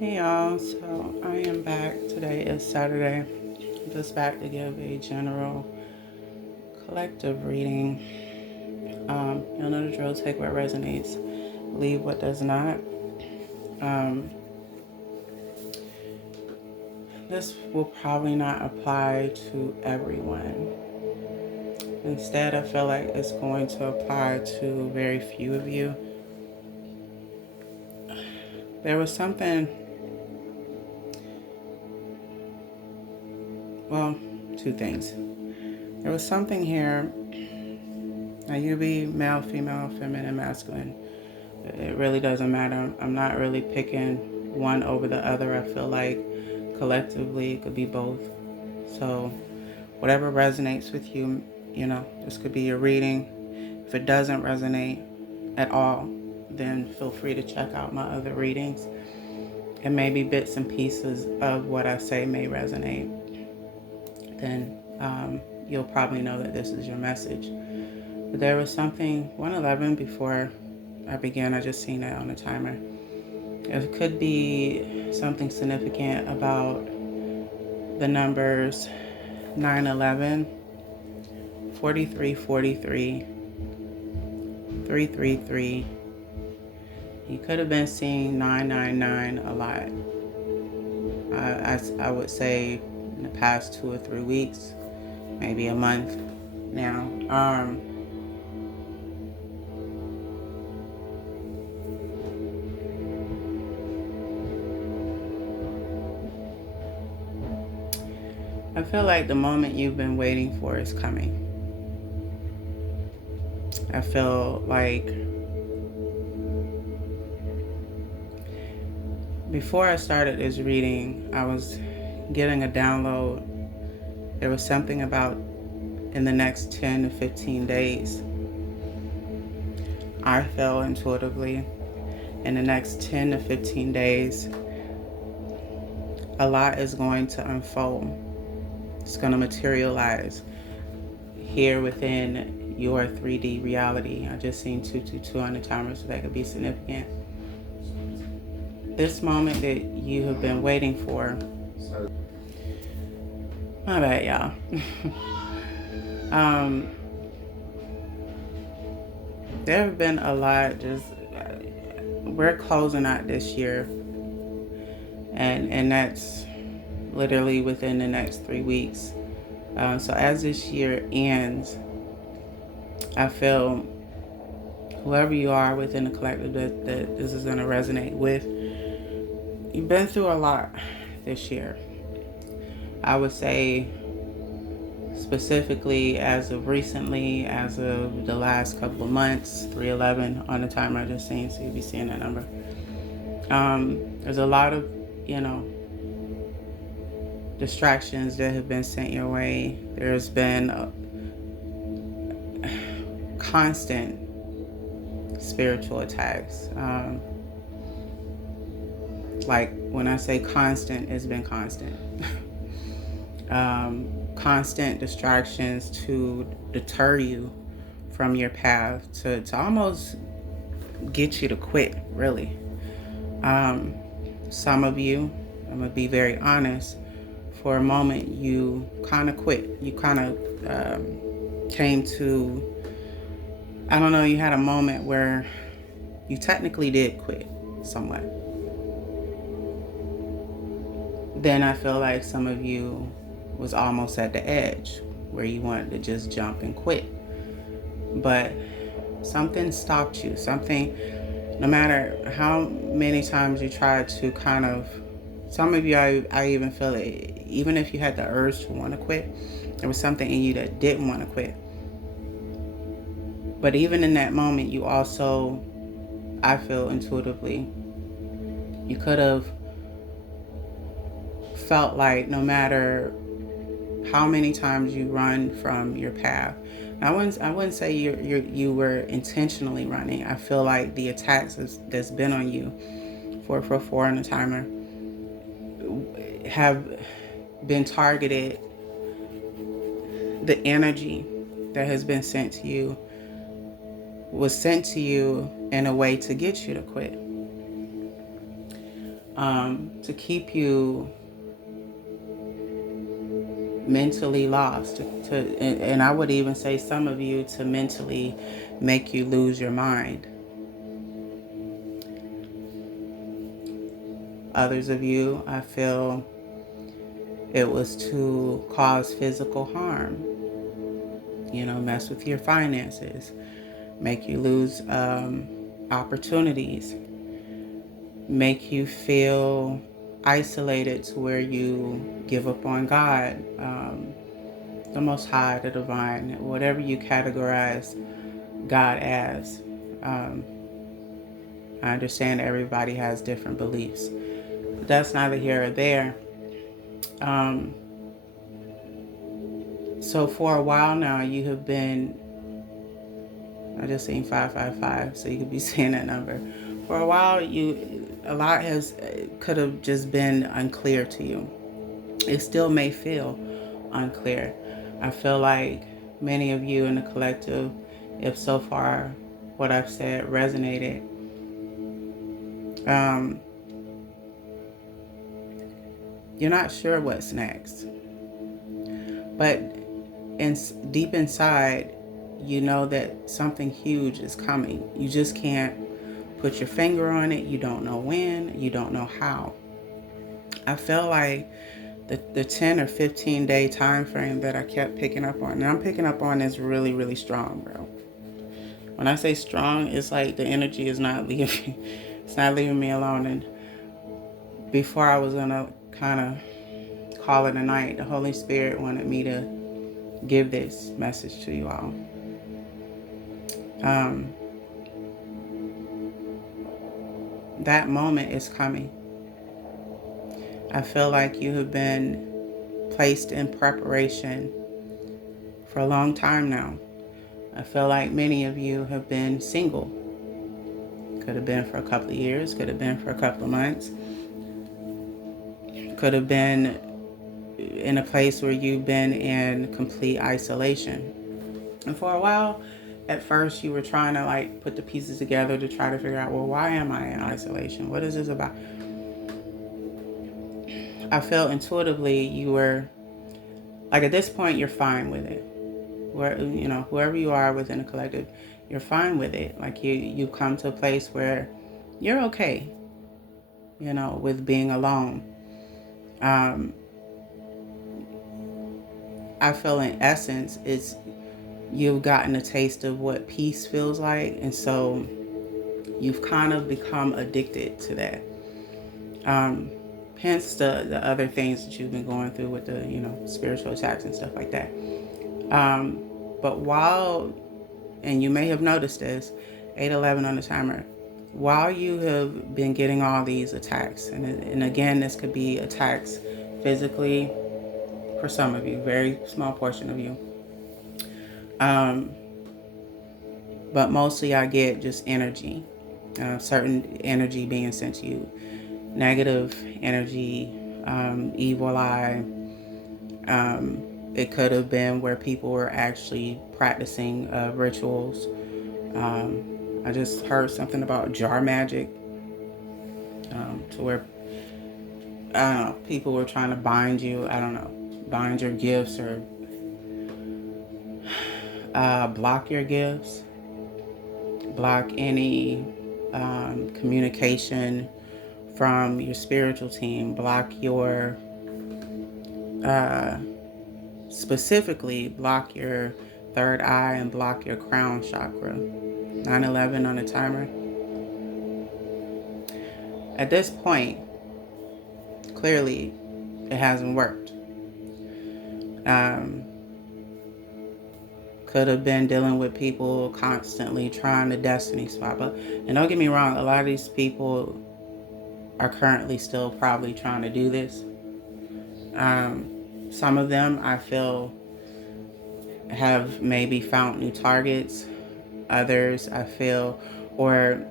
Hey y'all, so I am back. Today is Saturday. I'm just back to give a general collective reading. You'll know the drill, take what resonates, leave what does not. This will probably not apply to everyone. Instead, I feel like it's going to apply to very few of you. There was something, well, two things. There was something here. Now, you be male, female, feminine, masculine. It really doesn't matter. I'm not really picking one over the other. I feel like collectively it could be both. So whatever resonates with you, this could be your reading. If it doesn't resonate at all, then feel free to check out my other readings. And maybe bits and pieces of what I say may resonate. Then you'll probably know that this is your message. But there was something, 111, before I began, I just seen it on the timer. It could be something significant about the numbers 911, 4343, 333. You could have been seeing 999 a lot. I would say in the past 2 or 3 weeks, maybe a month now. I feel like the moment you've been waiting for is coming. I feel like before I started this reading, I was getting a download. There was something about in the next 10 to 15 days. I felt intuitively in the next 10 to 15 days, a lot is going to unfold. It's going to materialize here within your 3D reality. I just seen 222 on the timer, so that could be significant. This moment that you have been waiting for. My bad, y'all. There have been a lot. We're closing out this year, and that's literally within the next 3 weeks. So as this year ends, I feel whoever you are within the collective that this is going to resonate with, you've been through a lot this year. I would say specifically as of recently, as of the last couple of months, 311 on the timer I just seen, so you'll be seeing that number. There's a lot of, distractions that have been sent your way. There's been constant spiritual attacks. Like when I say constant, it's been constant. Constant distractions to deter you from your path, to almost get you to quit, really. Some of you, I'm going to be very honest, for a moment you kind of quit. You kind of came to, I don't know, you had a moment where you technically did quit somewhat. Then I feel like some of you was almost at the edge where you wanted to just jump and quit. But something stopped you. Something, no matter how many times you tried to kind of, some of you, I even feel it, even if you had the urge to want to quit, there was something in you that didn't want to quit. But even in that moment, you also, I feel intuitively, you could have felt like no matter how many times you run from your path, I wouldn't say you were intentionally running. I feel like the attacks that's been on you, 444 on the timer, have been targeted. The energy that has been sent to you was sent to you in a way to get you to quit. to keep you mentally lost, and I would even say some of you to mentally make you lose your mind. Others of you, I feel it was to cause physical harm, mess with your finances, make you lose opportunities, make you feel isolated to where you give up on God, the Most High, the Divine, whatever you categorize God as. I understand everybody has different beliefs, but that's neither here or there. So for a while now, you have been, I just seen 555, so you could be saying that number. For a while, a lot could have just been unclear to you. It still may feel unclear. I feel like many of you in the collective, if so far what I've said resonated, you're not sure what's next. But deep inside, you know that something huge is coming. You just can't put your finger on it. You don't know when. You don't know how. I feel like the 10 or 15 day time frame that I kept picking up on, and I'm picking up on, is really, really strong, bro. When I say strong, it's like the energy is not leaving. It's not leaving me alone. And before I was gonna kind of call it a night, the Holy Spirit wanted me to give this message to you all. That moment is coming. I feel like you have been placed in preparation for a long time now. I feel like many of you have been single. Could have been for a couple of years, could have been for a couple of months, could have been in a place where you've been in complete isolation. And for a while, at first, you were trying to put the pieces together to try to figure out, well, why am I in isolation? What is this about? I felt intuitively you were, at this point, you're fine with it. Whoever you are within a collective, you're fine with it. You come to a place where you're okay, with being alone. I feel in essence, you've gotten a taste of what peace feels like. And so you've kind of become addicted to that. Hence the other things that you've been going through with the, spiritual attacks and stuff like that. But and you may have noticed this, 811 on the timer, while you have been getting all these attacks, and again, this could be attacks physically for some of you, very small portion of you. But mostly I get just energy, certain energy being sent to you, negative energy, evil eye. It could have been where people were actually practicing rituals. I just heard something about jar magic, to where, I don't know, people were trying to bind you, bind your gifts or block your gifts, block any communication from your spiritual team, block your, specifically block your third eye and block your crown chakra. 911 on the timer. At this point, clearly, it hasn't worked. Could have been dealing with people constantly trying to destiny swap up. And don't get me wrong, a lot of these people are currently still probably trying to do this. Some of them, I feel, have maybe found new targets. Others, I feel, or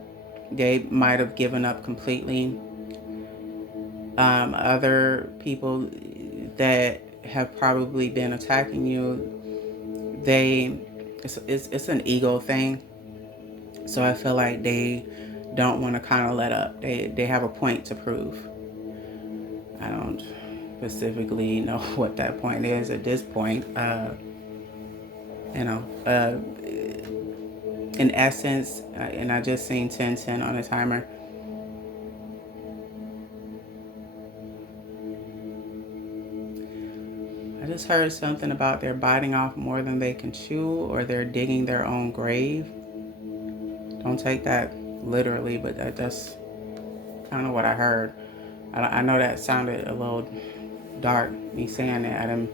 they might have given up completely. Other people that have probably been attacking you, it's an ego thing. So I feel like they don't want to kind of let up. They have a point to prove. I don't specifically know what that point is at this point. You know, in essence, and I just seen 10:10 on a timer. I just heard something about they're biting off more than they can chew, or they're digging their own grave. Don't take that literally, but that's kind of what I heard. I know that sounded a little dark, me saying that. I didn't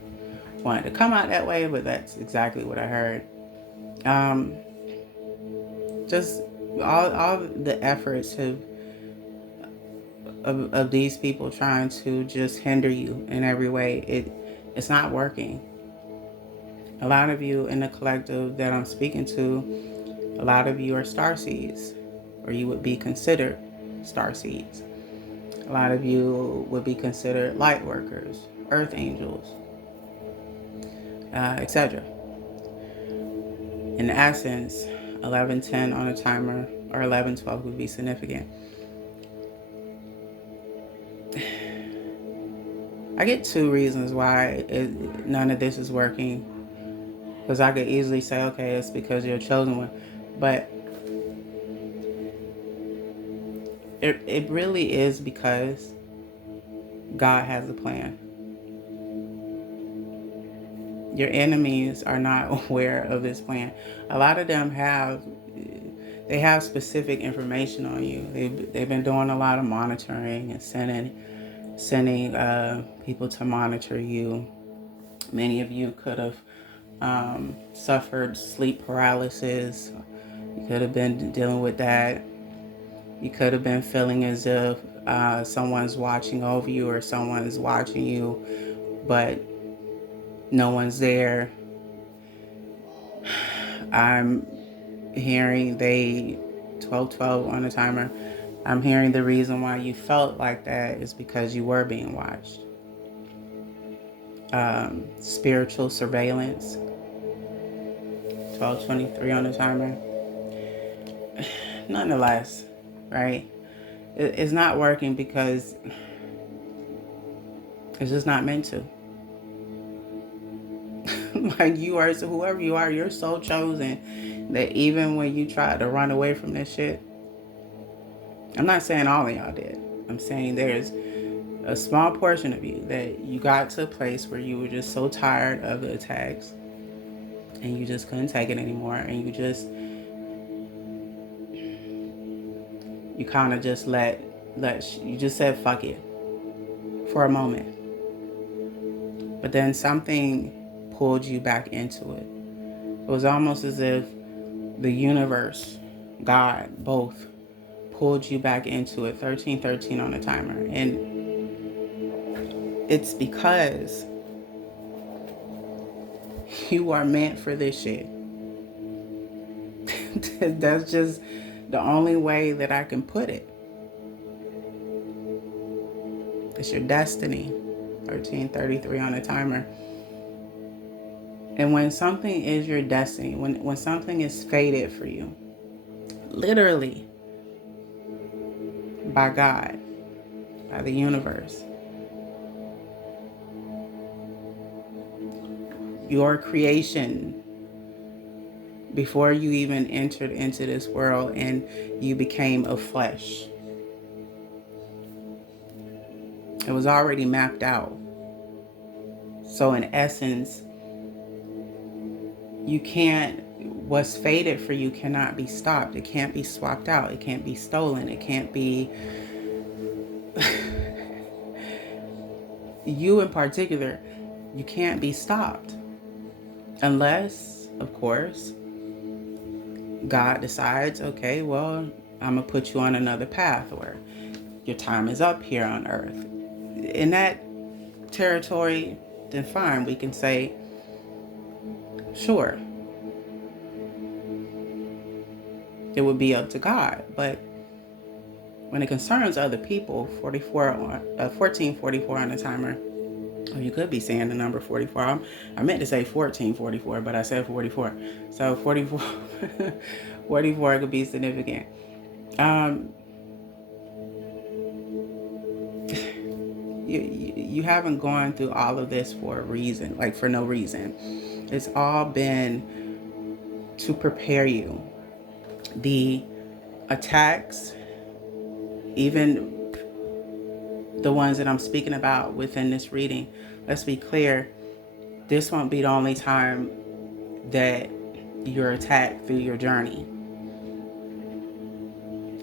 want it to come out that way, but that's exactly what I heard. Just all the efforts of these people trying to just hinder you in every way, it's not working. A lot of you in the collective that I'm speaking to, a lot of you are starseeds, or you would be considered starseeds. A lot of you would be considered light workers, earth angels, etc. In essence, 11:10 on a timer or 11:12 would be significant. I get two reasons why none of this is working. Because I could easily say, okay, it's because you're a chosen one. But it really is because God has a plan. Your enemies are not aware of this plan. A lot of them have specific information on you. They've been doing a lot of monitoring and sending people to monitor you. Many of you could have suffered sleep paralysis. You could have been dealing with that. You could have been feeling as if someone's watching over you or someone's watching you, but no one's there. I'm hearing 12:12 on the timer. I'm hearing the reason why you felt like that is because you were being watched. Spiritual surveillance. 12:23 on the timer. Nonetheless, right? It's not working because it's just not meant to. Like, you are, so whoever you are, you're so chosen that even when you try to run away from this shit, I'm not saying all of y'all did. I'm saying there's a small portion of you that you got to a place where you were just so tired of the attacks and you just couldn't take it anymore, and you kind of just you just said fuck it for a moment. But then something pulled you back into it. It was almost as if the universe, God, both pulled you back into it. 13:13 on the timer. And it's because you are meant for this shit. That's just the only way that I can put it. It's your destiny. 13:33 on the timer. And when something is your destiny, when something is fated for you, literally by God, by the universe, your creation, before you even entered into this world and you became of flesh, it was already mapped out. So in essence, what's fated for you cannot be stopped. It can't be swapped out. It can't be stolen. It can't be, you in particular, you can't be stopped. Unless, of course, God decides, okay, well, I'm going to put you on another path, or your time is up here on earth. In that territory, then fine, we can say, sure, it would be up to God. But when it concerns other people, 14:44 on the timer, or you could be saying the number 44. I meant to say 14:44, but I said 44. So 44, 44 could be you haven't gone through all of this for a reason, like for no reason. It's all been to prepare you. The attacks, even the ones that I'm speaking about within this reading, let's be clear, this won't be the only time that you're attacked through your journey.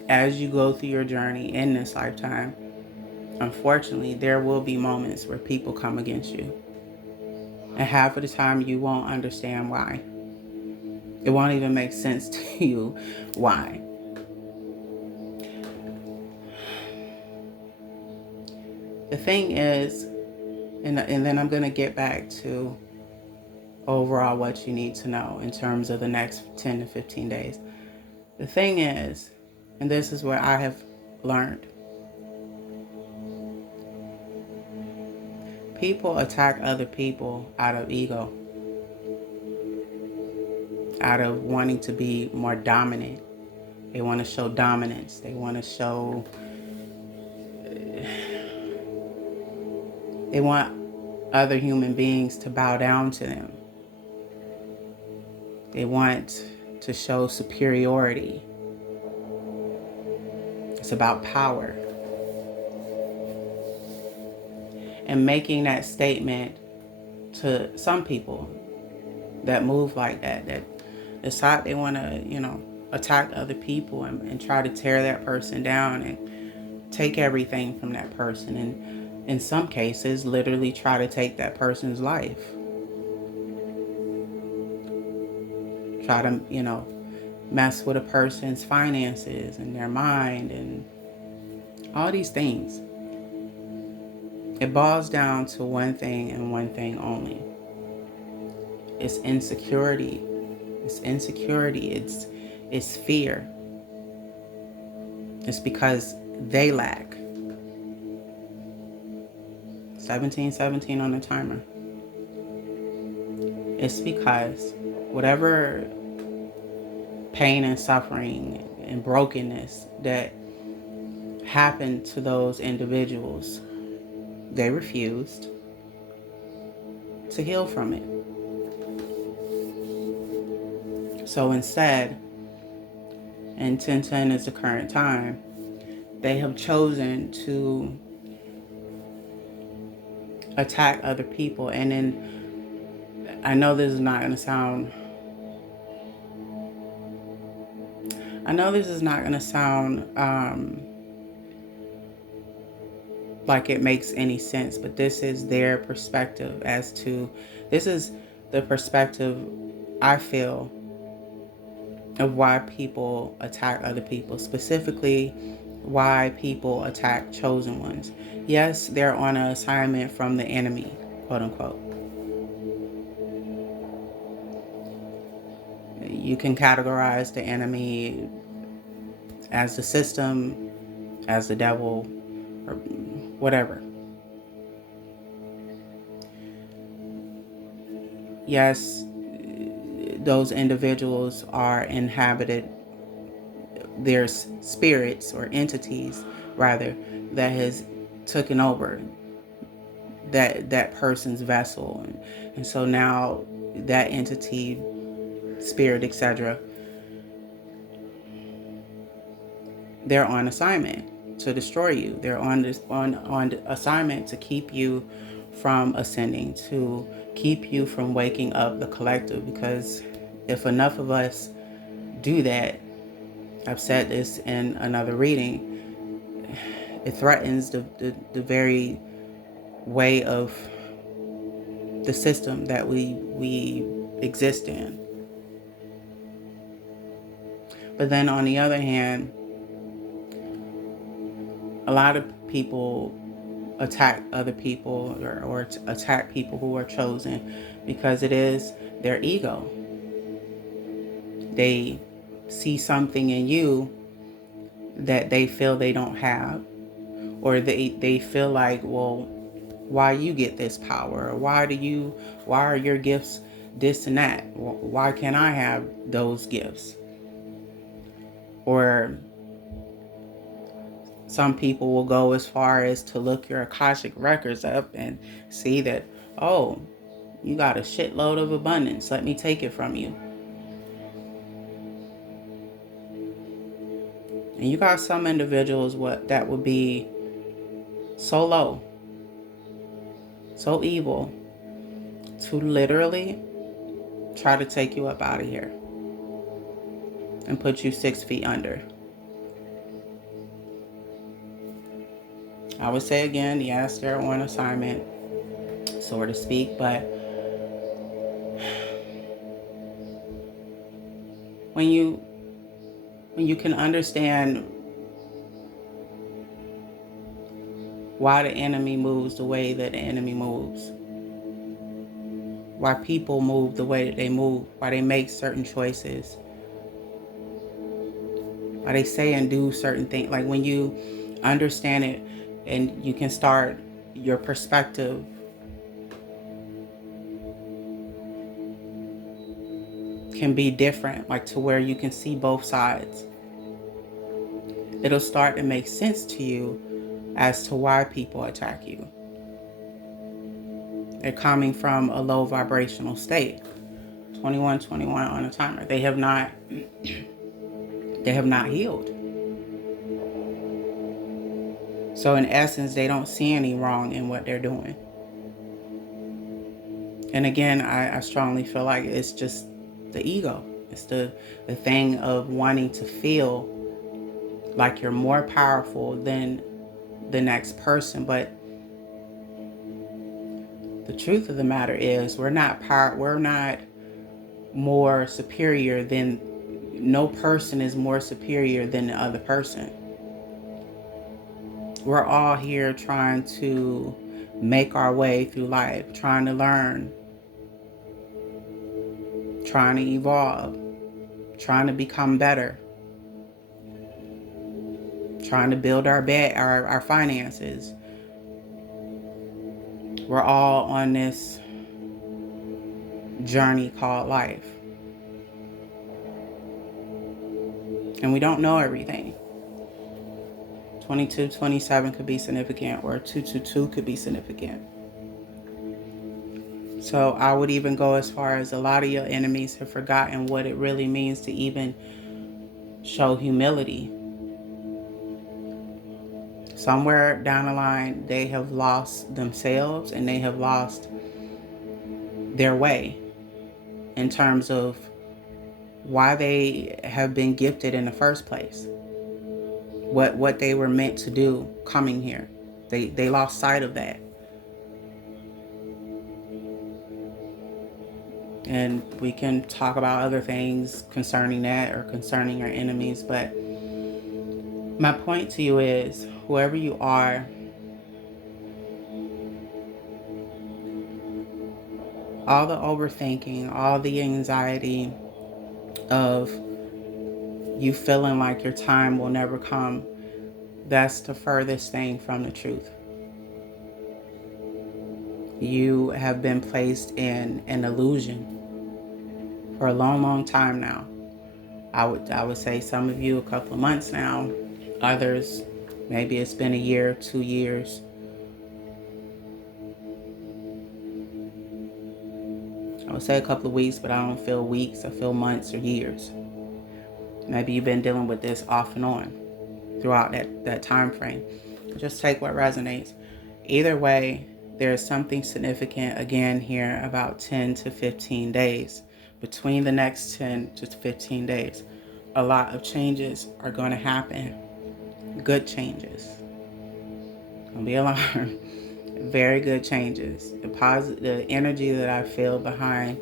As you go through your journey in this lifetime, unfortunately, there will be moments where people come against you. And half of the time, you won't understand why. It won't even make sense to you why. The thing is, and then I'm going to get back to overall what you need to know in terms of the next 10 to 15 days. The thing is, and this is what I have learned, people attack other people out of ego, out of wanting to be more dominant. They want to show dominance. They want to show, they want other human beings to bow down to them. They want to show superiority. It's about power. And making that statement to some people that move like that decide they want to, attack other people and try to tear that person down and take everything from that person. And in some cases, literally try to take that person's life. Try to, mess with a person's finances and their mind and all these things. It boils down to one thing and one thing only. It's insecurity. It's insecurity. It's fear. It's because they lack. 1717 on the timer. It's because whatever pain and suffering and brokenness that happened to those individuals, they refused to heal from it. So instead, and 1010 is the current time, they have chosen to attack other people. And then, I know this is not going to sound like it makes any sense, but this is their perspective this is the perspective I feel of why people attack other people, specifically why people attack chosen ones. Yes, they're on an assignment from the enemy, quote unquote. You can categorize the enemy as the system, as the devil, or whatever. Yes, those individuals are inhabited, there's spirits or entities rather that has taken over that person's vessel, and so now that entity, spirit, etc., they're on assignment to destroy you. They're on assignment to keep you from ascending, to keep you from waking up the collective. Because if enough of us do that, I've said this in another reading, it threatens the very way of the system that we exist in. But then on the other hand, a lot of people attack other people or attack people who are chosen because it is their ego. They see something in you that they feel they don't have, or they feel like, well, why you get this power, or why are your gifts this and that? Why can't I have those gifts? Or Some people will go as far as to look your Akashic records up and see that, oh, you got a shitload of abundance. Let me take it from you. And you got some individuals that would be so low, so evil, to literally try to take you up out of here and put you 6 feet under. I would say again, yes, they're on assignment, so to speak, but when you can understand why the enemy moves the way that the enemy moves, why people move the way that they move, why they make certain choices, why they say and do certain things, like when you understand it and you can start your perspective can be different, like to where you can see both sides. It'll start to make sense to you as to why people attack you. They're coming from a low vibrational state. 2121 on a timer. They have not healed. So in essence, they don't see any wrong in what they're doing. And again, I strongly feel like it's just the ego. It's the thing of wanting to feel like you're more powerful than the next person. But the truth of the matter is we're not more superior than, no person is more superior than the other person. We're all here trying to make our way through life, trying to learn, trying to evolve, trying to become better, trying to build our finances. We're all on this journey called life. And we don't know everything. 2227 could be significant, or 222 could be significant. So I would even go as far as a lot of your enemies have forgotten what it really means to even show humility. Somewhere down the line, they have lost themselves and they have lost their way in terms of why they have been gifted in the first place. What they were meant to do coming here. They lost sight of that. And we can talk about other things concerning that or concerning our enemies, but my point to you is, whoever you are, all the overthinking, all the anxiety of you feeling like your time will never come, that's the furthest thing from the truth. You have been placed in an illusion for a long, long time now. I would say some of you a couple of months now. Others, maybe it's been a year, 2 years. I would say a couple of weeks, but I don't feel weeks. I feel months or years. Maybe you've been dealing with this off and on throughout that time frame. Just take what resonates. Either way, there's something significant again here about 10 to 15 days. Between the next 10 to 15 days, a lot of changes are going to happen. Good changes. Don't be alarmed. Very good changes. The energy that I feel behind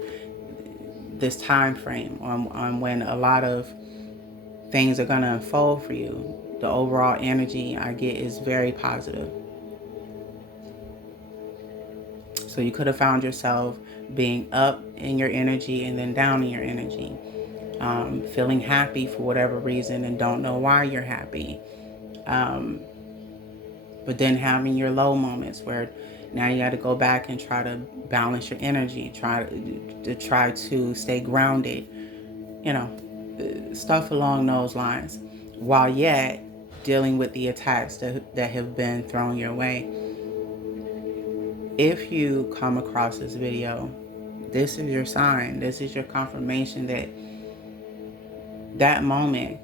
this time frame on when a lot of things are going to unfold for you, the overall energy I get is very positive. So you could have found yourself being up in your energy and then down in your energy, feeling happy for whatever reason and don't know why you're happy. But then having your low moments where now you got to go back and try to balance your energy, try to stay grounded, stuff along those lines. While yet dealing with the attacks that have been thrown your way. If you come across this video, this is your sign. This is your confirmation that that moment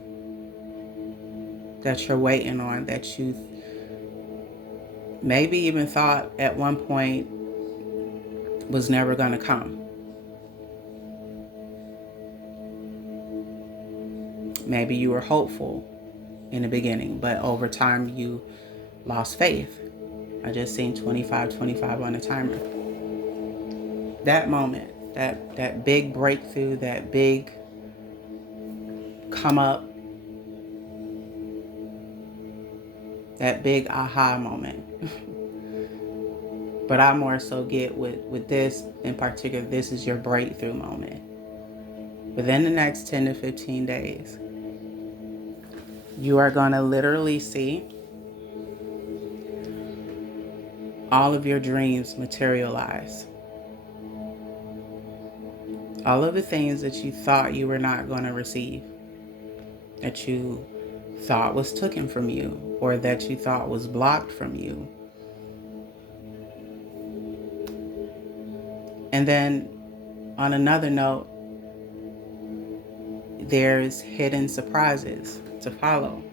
that you're waiting on, that you maybe even thought at one point was never going to come. Maybe you were hopeful in the beginning, but over time you lost faith. I just seen 25 on the timer. That moment, that big breakthrough, that big come up, that big aha moment. But I more so get with this in particular, this is your breakthrough moment. Within the next 10 to 15 days, you are going to literally see all of your dreams materialize. All of the things that you thought you were not going to receive, that you thought was taken from you, or that you thought was blocked from you. And then on another note, there's hidden surprises to follow.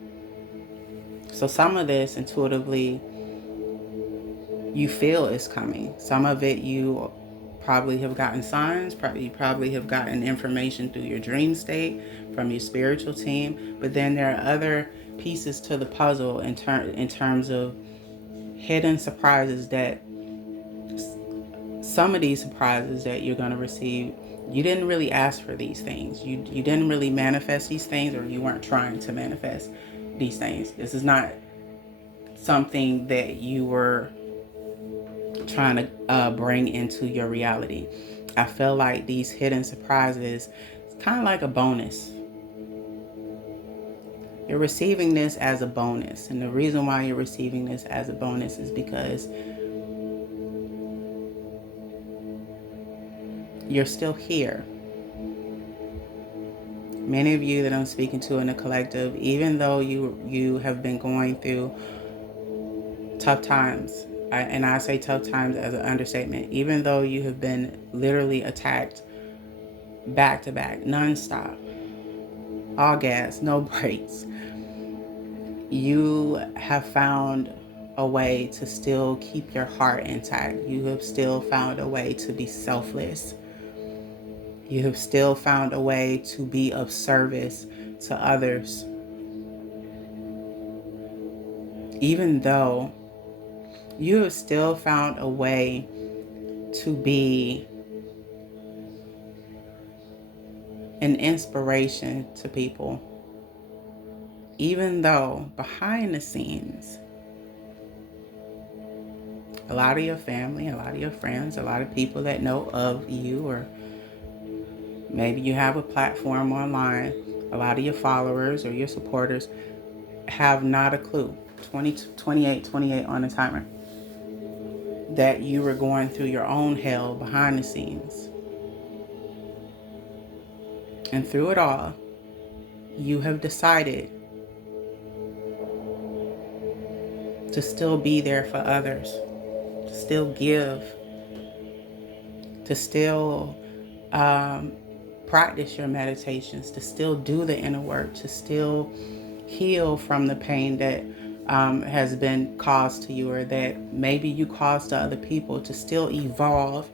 So some of this intuitively you feel is coming. Some of it you probably have gotten signs, you probably have gotten information through your dream state, from your spiritual team, but then there are other pieces to the puzzle in terms of hidden surprises, that some of these surprises that you're going to receive, you didn't really ask for these things. You didn't really manifest these things, or you weren't trying to manifest these things. This is not something that you were trying to bring into your reality. I feel like these hidden surprises, it's kind of like a bonus. You're receiving this as a bonus. And the reason why you're receiving this as a bonus is because you're still here. Many of you that I'm speaking to in the collective, even though you have been going through tough times, and I say tough times as an understatement, even though you have been literally attacked back to back, nonstop, all gas, no brakes, you have found a way to still keep your heart intact. You have still found a way to be selfless. You have still found a way to be of service to others. Even though you have still found a way to be an inspiration to people. Even though behind the scenes, a lot of your family, a lot of your friends, a lot of people that know of you, or maybe you have a platform online, a lot of your followers or your supporters have not a clue, 28 on the timer, that you were going through your own hell behind the scenes. And through it all, you have decided to still be there for others, to still give, to still practice your meditations, to still do the inner work, to still heal from the pain that has been caused to you, or that maybe you caused to other people, to still evolve.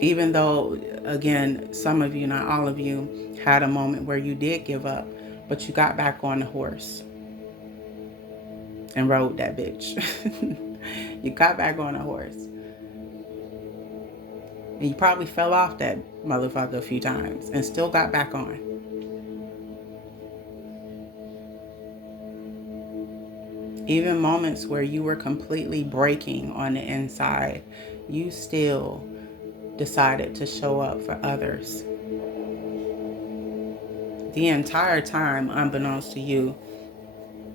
Even though, again, some of you, not all of you, had a moment where you did give up, but you got back on the horse and rode that bitch. You got back on a horse. And you probably fell off that motherfucker a few times and still got back on. Even moments where you were completely breaking on the inside, you still decided to show up for others. The entire time, unbeknownst to you,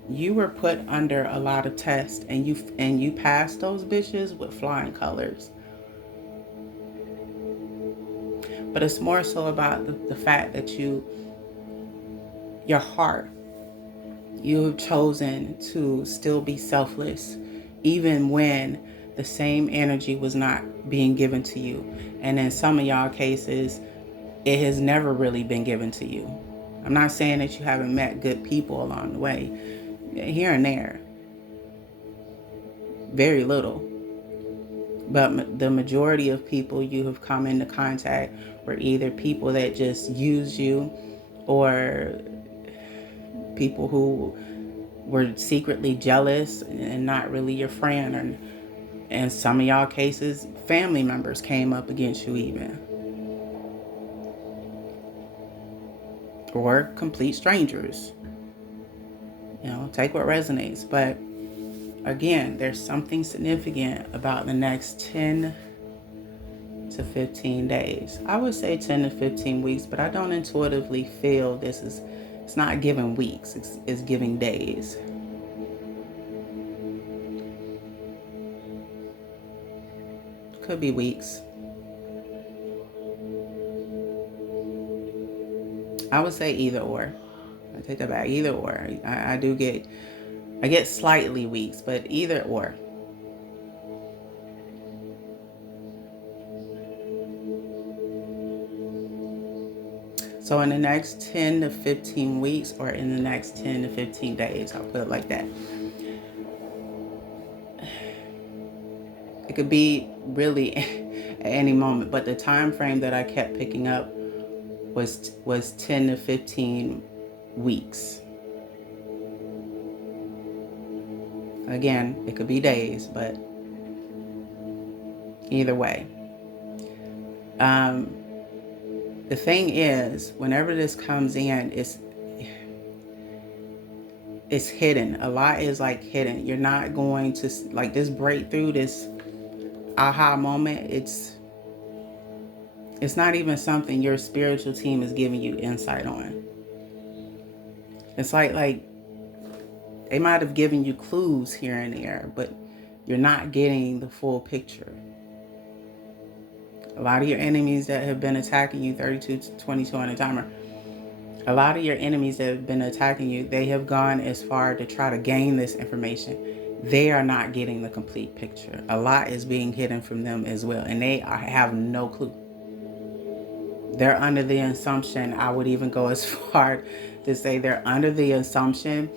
you were put under a lot of tests, and you passed those bitches with flying colors. But it's more so about the fact that your heart You have chosen to still be selfless, even when the same energy was not being given to you. And in some of y'all cases, it has never really been given to you. I'm not saying that you haven't met good people along the way, here and there, very little. But the majority of people you have come into contact were either people that just used you, or people who were secretly jealous and not really your friend, or in some of y'all cases, family members came up against you even, or complete strangers. Take what resonates. But again, there's something significant about the next 10 to 15 days. I would say 10 to 15 weeks, but I don't intuitively feel it's not giving weeks, it's giving days. Could be weeks. I would say either or. I take that back, either or. I get slightly weeks, but either or. So in the next 10 to 15 weeks, or in the next 10 to 15 days, I'll put it like that. It could be really at any moment, but the time frame that I kept picking up was 10 to 15 weeks. Again, it could be days, but either way. The thing is, whenever this comes in, it's hidden. A lot is like hidden. You're not going to, like, this breakthrough, this aha moment, it's not even something your spiritual team is giving you insight on. It's like they might have given you clues here and there, but you're not getting the full picture. A lot of your enemies that have been attacking you, 32 to 22 on the timer, a lot of your enemies that have been attacking you, they have gone as far to try to gain this information. They are not getting the complete picture. A lot is being hidden from them as well, and they have no clue. They're under the assumption, I would even go as far to say they're under the assumption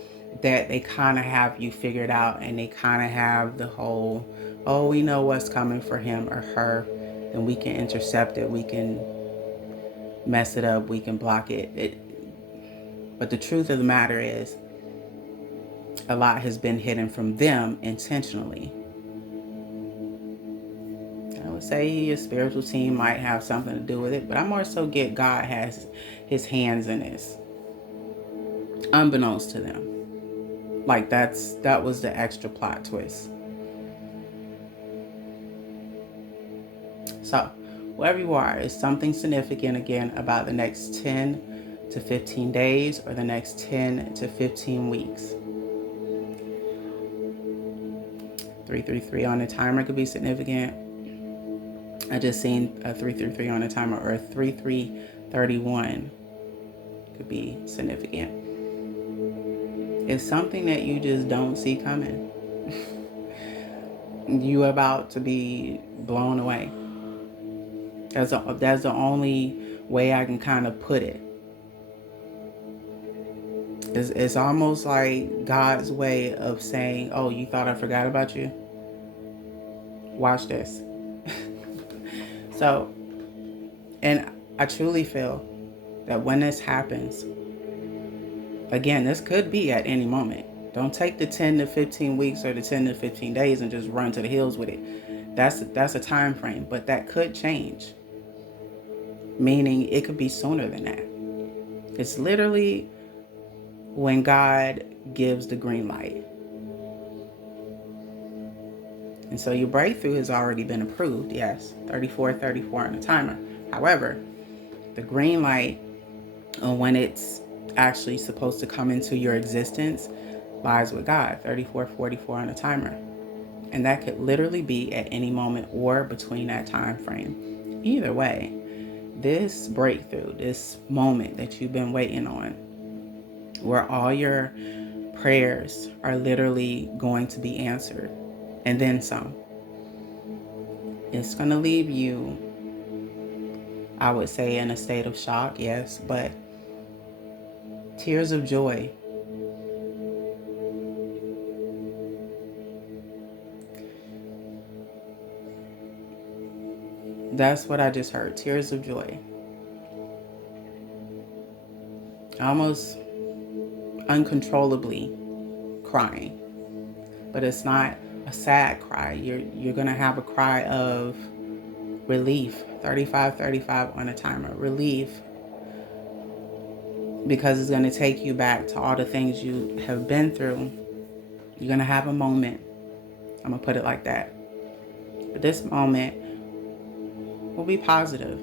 that they kind of have you figured out, and they kind of have the whole, oh, we know what's coming for him or her, and we can intercept it, we can mess it up, we can block it. But the truth of the matter is, a lot has been hidden from them intentionally. I would say your spiritual team might have something to do with it, but I more so get God has his hands in this, unbeknownst to them. Like that was the extra plot twist. So, wherever you are, is something significant again about the next 10 to 15 days or the next 10 to 15 weeks. 333 on the timer could be significant. I just seen a 333 on the timer, or a 3331 could be significant. It's something that you just don't see coming. You about to be blown away. That's the only way I can kind of put it. It's almost like God's way of saying, oh, you thought I forgot about you? Watch this. So, and I truly feel that when this happens, again, this could be at any moment. Don't take the 10 to 15 weeks or the 10 to 15 days and just run to the hills with it. That's a time frame, but that could change. Meaning it could be sooner than that. It's literally when God gives the green light. And so your breakthrough has already been approved, yes, 34 on the timer. However, the green light on when it's actually supposed to come into your existence lies with God, 34 on the timer. And that could literally be at any moment or between that time frame. Either way, this breakthrough, this moment that you've been waiting on, where all your prayers are literally going to be answered, and then some. It's going to leave you, I would say, in a state of shock, yes, but tears of joy. That's what I just heard. Tears of joy. Almost uncontrollably crying. But it's not a sad cry. You're gonna have a cry of relief. 35 on a timer. Relief. Because it's gonna take you back to all the things you have been through. You're gonna have a moment. I'm gonna put it like that. But this moment will be positive.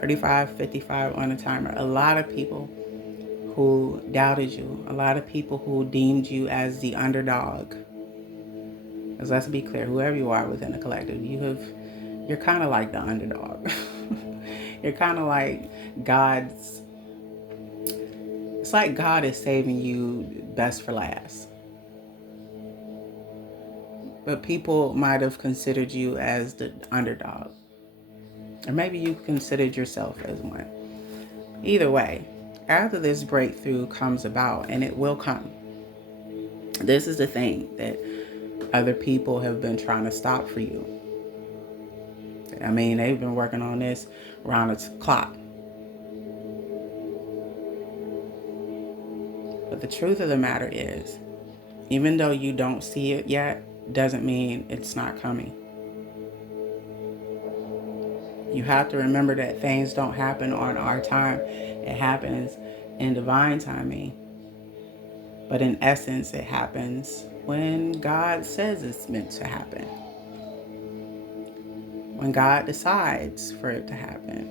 55 on a timer. A lot of people who doubted you, a lot of people who deemed you as the underdog. Because let's be clear, whoever you are within the collective, you're kind of like the underdog. You're kind of like it's like God is saving you best for last. But people might have considered you as the underdog. Or maybe you considered yourself as one. Either way, after this breakthrough comes about, and it will come, this is the thing that other people have been trying to stop for you. I mean, they've been working on this around the clock. But the truth of the matter is, even though you don't see it yet, doesn't mean it's not coming. You have to remember that things don't happen on our time. It happens in divine timing. But in essence, it happens when God says it's meant to happen. When God decides for it to happen.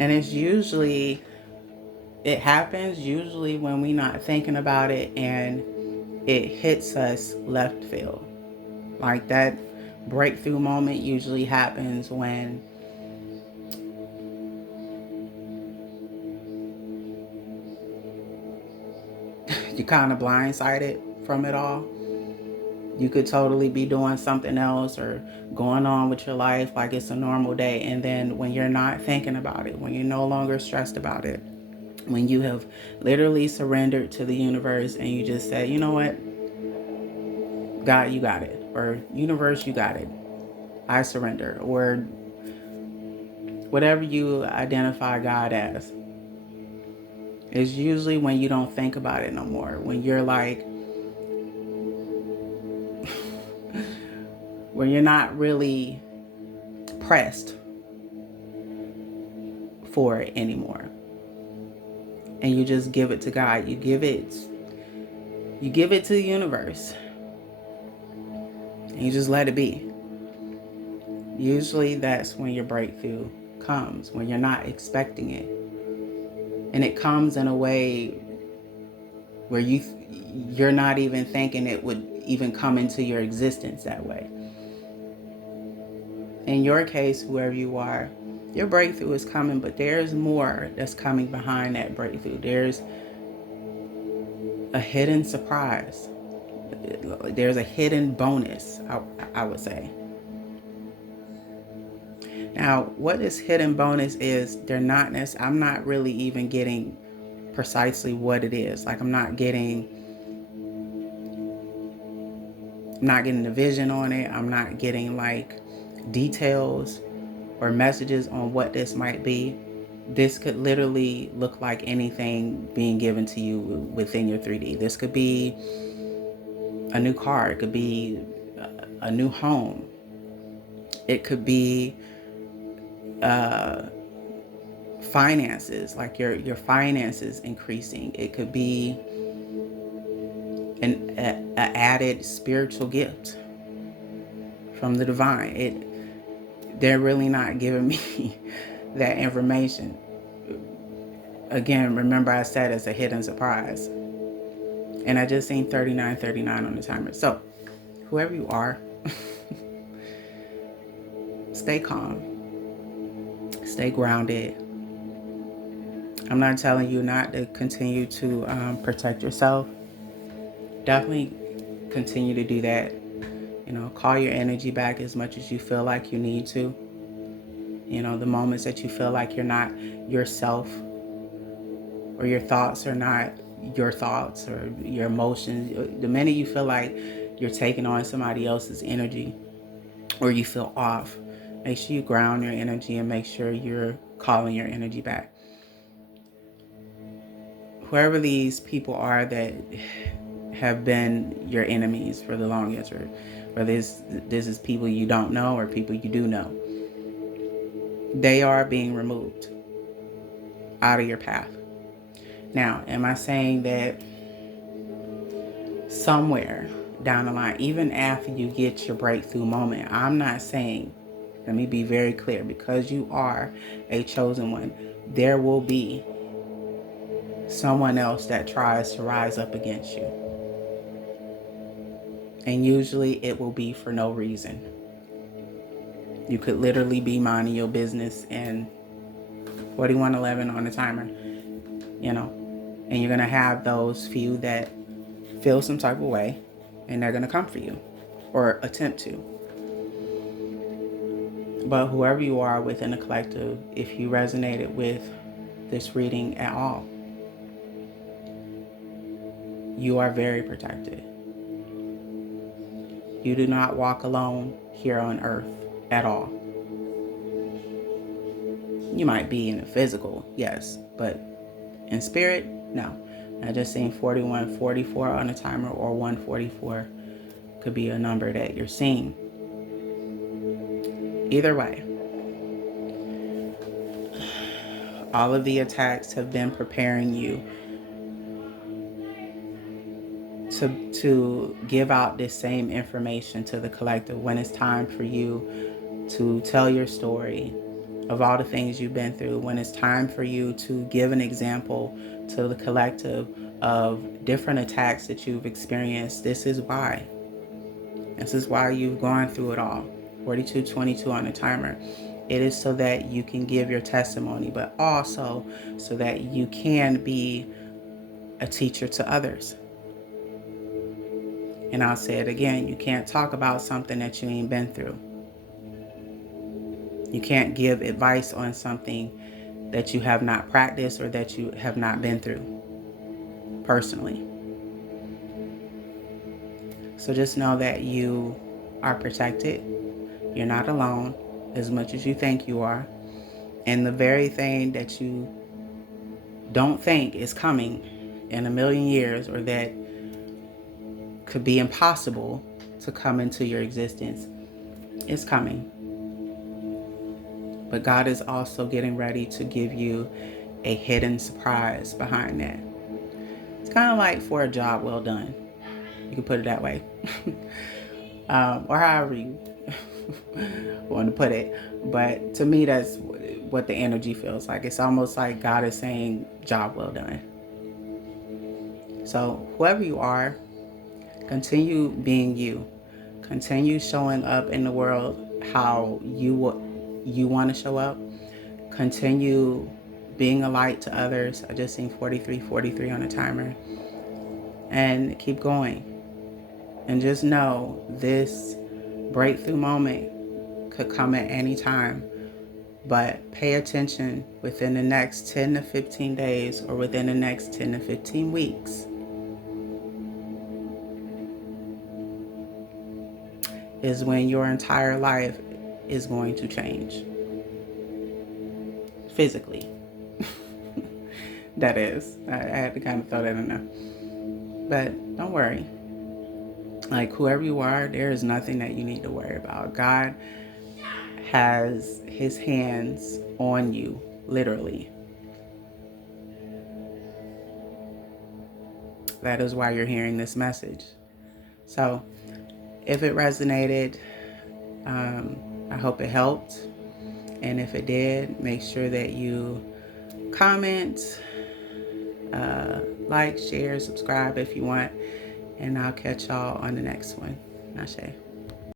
And it happens usually when we're not thinking about it and it hits us left field. Like that breakthrough moment usually happens when you're kind of blindsided from it all. You could totally be doing something else or going on with your life like it's a normal day. And then when you're not thinking about it, when you're no longer stressed about it, when you have literally surrendered to the universe and you just say, you know what? God, you got it. Or universe, you got it. I surrender. Or whatever you identify God as. It's usually when you don't think about it no more. When you're like, when you're not really pressed for it anymore. And you just give it to God. You give it to the universe. And you just let it be. Usually that's when your breakthrough comes, when you're not expecting it. And it comes in a way where you're not even thinking it would even come into your existence that way. In your case, whoever you are, your breakthrough is coming, but there's more that's coming behind that breakthrough. There's a hidden surprise. There's a hidden bonus, I would say. Now, what this hidden bonus is, I'm not really even getting precisely what it is. Like I'm not getting the vision on it. I'm not getting like details or messages on what this might be. This could literally look like anything being given to you within your 3D. This could be a new car. It could be a new home. It could be finances, like your finances increasing. It could be an added spiritual gift from the divine. They're really not giving me that information. Again, remember I said it's a hidden surprise. And I just seen 39 on the timer. So, whoever you are, stay calm. Stay grounded. I'm not telling you not to continue to protect yourself. Definitely continue to do that. You know, call your energy back as much as you feel like you need to. You know, the moments that you feel like you're not yourself, or your thoughts are not your thoughts, or your emotions, the minute you feel like you're taking on somebody else's energy, or you feel off, make sure you ground your energy and make sure you're calling your energy back. Whoever these people are that have been your enemies for the longest, or whether this is people you don't know or people you do know, they are being removed out of your path. Now, am I saying that somewhere down the line, even after you get your breakthrough moment, I'm not saying, let me be very clear, because you are a chosen one, there will be someone else that tries to rise up against you. And usually it will be for no reason. You could literally be minding your business and 4111 on the timer, you know, and you're going to have those few that feel some type of way, and they're going to come for you or attempt to. But whoever you are within the collective, if you resonated with this reading at all, you are very protected. You do not walk alone here on earth at all. You might be in the physical, yes, but in spirit, no. I just seen 4144 on the timer, or 144 could be a number that you're seeing. Either way, all of the attacks have been preparing you to give out this same information to the collective when it's time for you to tell your story of all the things you've been through, when it's time for you to give an example to the collective of different attacks that you've experienced. This is why. This is why you've gone through it all. 4222 on the timer. It is so that you can give your testimony, but also so that you can be a teacher to others. And I'll say it again, you can't talk about something that you ain't been through. You can't give advice on something that you have not practiced or that you have not been through personally. So just know that you are protected. You're not alone as much as you think you are. And the very thing that you don't think is coming in a million years, or that could be impossible to come into your existence, is coming. But God is also getting ready to give you a hidden surprise behind that. It's kind of like for a job well done. You can put it that way. Or however you want to put it. But to me, that's what the energy feels like. It's almost like God is saying, job well done. So whoever you are, continue being you. Continue showing up in the world how you want to show up. Continue being a light to others. I just seen 4343 on the timer. And keep going. And just know this breakthrough moment could come at any time. But pay attention within the next 10 to 15 days, or within the next 10 to 15 weeks, is when your entire life is going to change. Physically. That is. I had to kind of throw that in there. But don't worry. Like, whoever you are, there is nothing that you need to worry about. God has his hands on you, literally. That is why you're hearing this message. So, if it resonated, I hope it helped. And if it did, make sure that you comment, like, share, subscribe if you want. And I'll catch y'all on the next one. Ashe.